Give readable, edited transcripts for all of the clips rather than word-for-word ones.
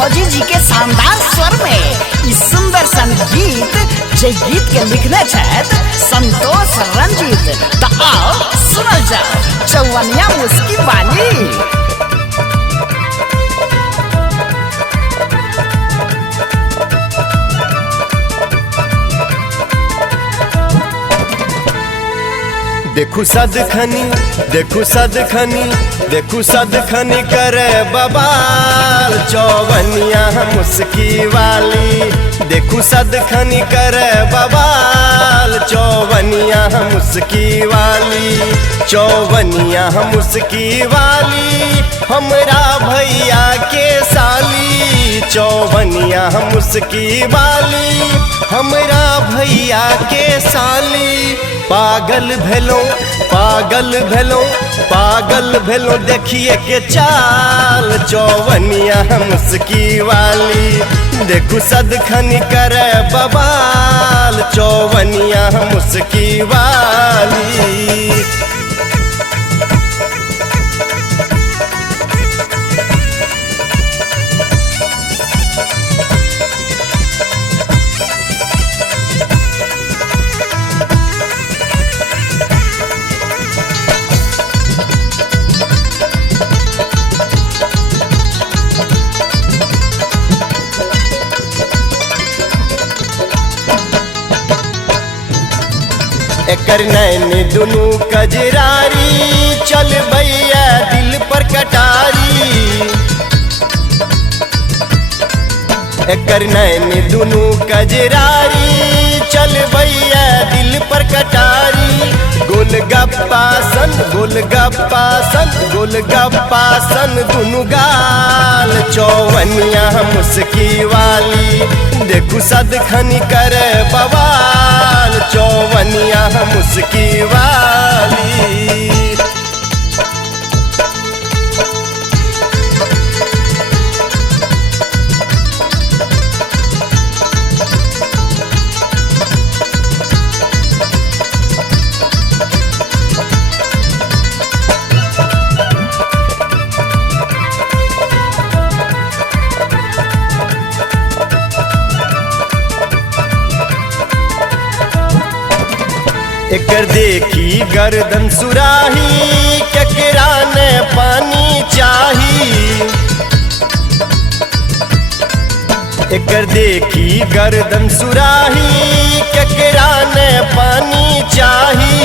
फौजी जी के शानदार स्वर में इस सुंदर संगीत जे गीत के लिखने छथि संतोष रंजीत। तो आओ सुनल जाओ चौवनिया मुस्की वाली। देखू सदखनी देखू सदखनी देखू सदखनी करे बबाल चौवनिया मुस्की वाली। देखू सदखनी करे बबाल चौवनिया मुस्की वाली। चौवनिया मुस्की वाली हमरा भैया के साली। चौवनिया मुस्की वाली हमरा भैया के साली। पागल भेलो पागल भेलो पागल भेलो देखिए के चाल चौवनिया मुस्की वाली। देखू सदखनी करे बबाल चौवनिया मुस्की वाली। एकर नैन दुनू कजरारी चल भैया दिल पर कटारी। एकर नैन दुनू कजरारी चल भैया दिल पर कटारी। गोलगप्पा सन गोलगप्पा सन गोलगप्पा सन दुनू गाल चौवनिया मुस्की वाली। देखू सदखनी करे बवाल चौवनिया मुस्की वाली। एकर देखी गर्दन सुराही केकरा ने पानी चाही। एकर देखी गर्दन सुराही केकरा ने पानी चाही।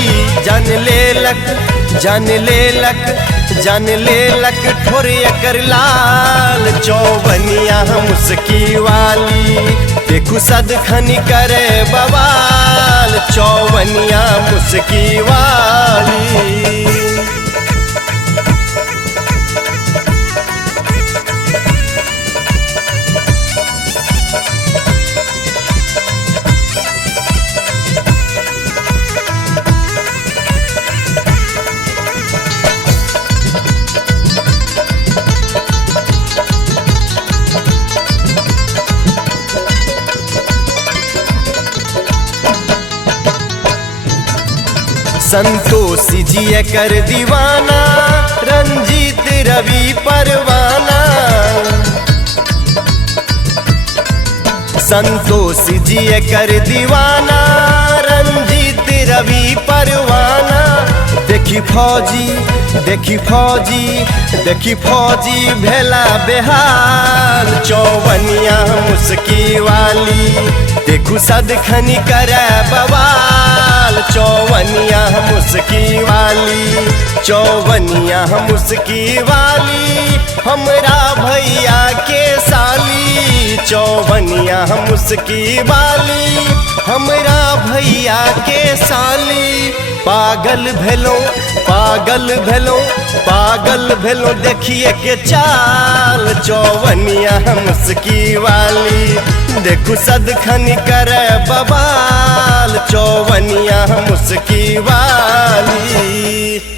जान लेलक ठोर एकर लाल चौवनिया मुस्की वाली। देखू सदखनी करे बवाल चौवनिया मुस्की वाली। संतोष जी एकर दीवाना रंजीत रवि परवाना। संतोष जी एकर दीवाना रंजीत रवि परवाना। देखी फौजी देखी फौजी देखी फौजी भेला बेहाल चौवनिया मुस्की वाली। देखू सदखनी करे बवाल चौवनिया मुस्की वाली। चौवनिया मुस्की वाली हमरा भैया के साली। चौवनिया मुस्की वाली हमरा भैया के साली। पागल भेलो पागल भेलो पागल भेलो देखिए के चाल चौवनिया मुस्की वाली। देखू सदखनी करे बवाल चौवनिया मुस्की वाली।